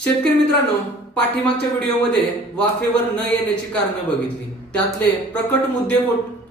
शेतकरी मित्रांनो, पाठीमागच्या व्हिडिओमध्ये वाफेवर न येण्याची कारणं बघितली. त्यातले प्रकट मुद्दे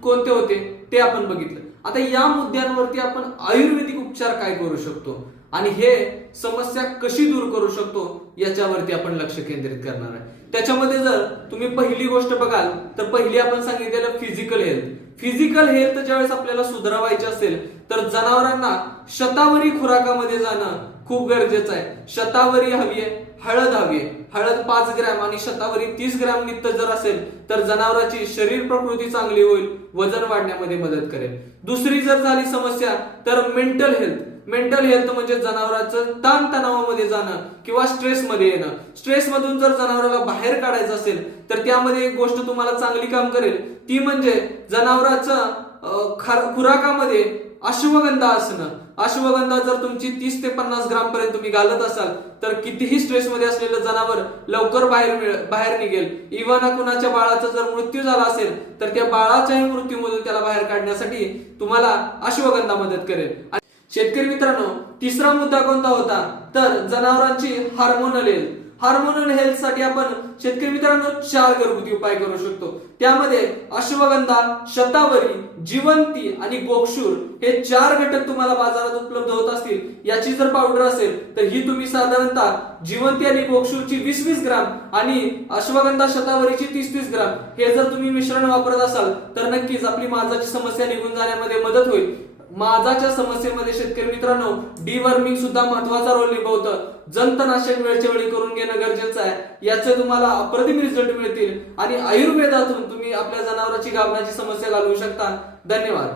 कोणते होते ते आपण बघितलं. आता या मुद्द्यांवरती आपण आयुर्वेदिक उपचार काय करू शकतो आणि हे समस्या कशी दूर करू शकतो याच्यावरती आपण लक्ष केंद्रित करणार आहे. त्याच्यामध्ये जर तुम्ही पहिली गोष्ट बघाल तर पहिली आपण सांगितलेलं फिजिकल हेल्थ. फिजिकल हेल्थ ज्यावेळेस आपल्याला सुधारायची असेल तर जनावरांना शतावरी खुराकामध्ये जाणं खूप गरजेचं आहे. शतावरी हवी आहे, हळद हवी आहे. हळद 5 ग्रॅम आणि शतावरी 30 ग्रॅम नित्य जर असेल तर जनावरांची शरीर प्रकृती चांगली होईल, वजन वाढण्यामध्ये मदत करेल. दुसरी जर झाली समस्या तर मेंटल हेल्थ. मेंटल हेल्थ म्हणजे जनावरांचं ताणतणावामध्ये जाणं किंवा स्ट्रेसमध्ये येणं. स्ट्रेसमधून जर जनावराला बाहेर काढायचं असेल तर त्यामध्ये एक गोष्ट तुम्हाला चांगली काम करेल, ती म्हणजे जनावरांचं खुराकामध्ये अश्वगंधा असणं. अश्वगंधा जर तुमची 30 ते 50 ग्राम पर्यंत तुम्ही घालत असाल तर कितीही स्ट्रेसमध्ये असलेलं जनावर लवकर बाहेर निघेल. इव्हन कुणाच्या बाळाचा जर मृत्यू झाला असेल तर त्या बाळाच्याही मृत्यूमधून त्याला बाहेर काढण्यासाठी तुम्हाला अश्वगंधा मदत करेल. शेतकरी मित्रांनो, तिसरा मुद्दा कोणता होता तर जनावरांची हार्मोनल हेल्थ. हार्मोनल हेल्थ साठी आपण शेतकरी मित्रांनो 4 घरगुती उपाय करू शकतो. त्यामध्ये अश्वगंधा, शतावरी, जिवंती आणि गोक्षूर हे 4 घटक तुम्हाला बाजारात उपलब्ध होत असतील. याची जर पावडर असेल तर ही तुम्ही साधारणतः जिवंती आणि गोक्षूरची 20-20 ग्राम आणि अश्वगंधा शतावरीची 30-30 ग्राम हे जर तुम्ही मिश्रण वापरत असाल तर नक्कीच आपली माजाची समस्या निघून जाण्यामध्ये मदत होईल. माजाच्या समस्येमध्ये शेतकरी मित्रांनो डिवर्मिंग सुद्धा महत्वाचा रोल निभावतं. जंतनाशक वेळच्या वेळी करून घेणं गरजेचं आहे. याचे तुम्हाला अप्रतिम रिझल्ट मिळतील आणि आयुर्वेदातून तुम्ही आपल्या जनावरांची गाभणाची समस्या घालवू शकता. धन्यवाद.